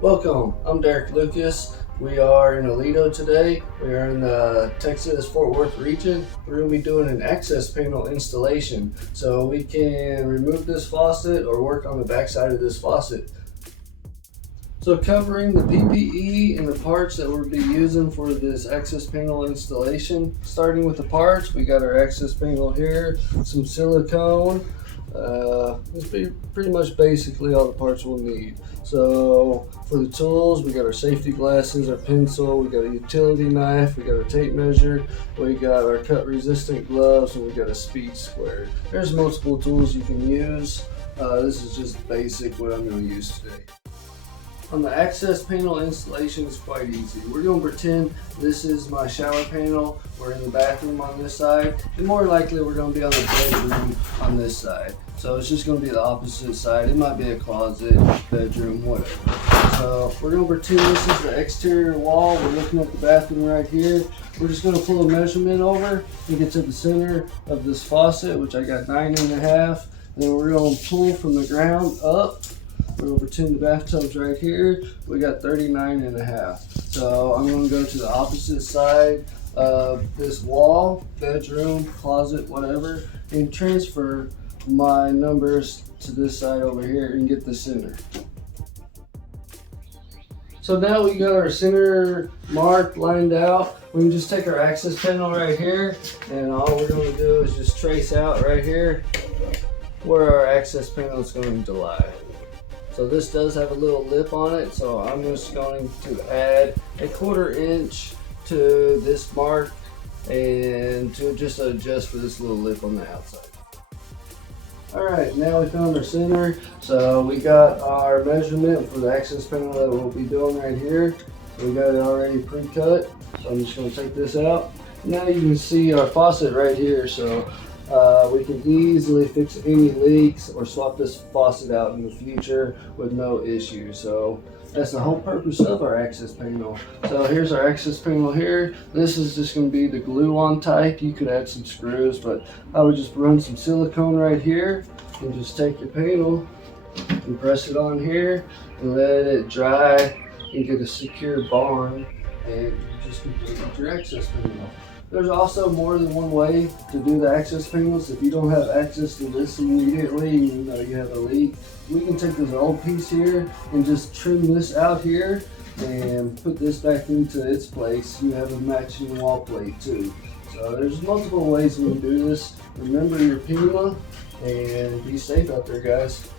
Welcome, I'm Derek Lucas. We are in Aledo today. We are in the Texas Fort Worth region. We're going to be doing an access panel installation. So we can remove this faucet or work on the back side of this faucet. So covering the PPE and the parts that we'll be using for this access panel installation. Starting with the parts, we got our access panel here, some silicone. It's pretty much basically all the parts we'll need. So for the tools, we got our safety glasses, our pencil, we got a utility knife, we got a tape measure, we got our cut resistant gloves, and we got a speed square. There's multiple tools you can use. This is just basic what I'm going to use today. On the access panel installation is quite easy. We're going to pretend this is my shower panel. We're in the bathroom on this side, and more likely we're going to be on the bedroom on this side. So it's just going to be the opposite side. It might be a closet, bedroom, whatever. So we're going to pretend this is the exterior wall. We're looking at the bathroom right here. We're just going to pull a measurement over and get to the center of this faucet, which I got 9.5. And then we're going to pull from the ground up. We're going to pretend the bathtub's right here. We got 39.5. So I'm going to go to the opposite side of this wall, bedroom, closet, whatever, and transfer my numbers to this side over here and get the center. So now we got our center marked, lined out. We can just take our access panel right here, and all we're going to do is just trace out right here where our access panel is going to lie. So this does have a little lip on it, so I'm just going to add a 1/4 inch to this mark and to just adjust for this little lip on the outside. Alright, now we found our center. So we got our measurement for the access panel that we'll be doing right here. So we got it already pre-cut. So I'm just going to take this out. Now you can see our faucet right here. So we can easily fix any leaks or swap this faucet out in the future with no issue. So that's the whole purpose of our access panel. So here's our access panel here. This is just going to be the glue-on type. You could add some screws, but I would just run some silicone right here and just take your panel and press it on here and let it dry and get a secure bond, and you just complete your access panel. There's also more than one way to do the access panels. If you don't have access to this immediately, you know you have a leak, we can take this old piece here and just trim this out here and put this back into its place. You have a matching wall plate too. So there's multiple ways we can do this. Remember your PIMA and be safe out there, guys.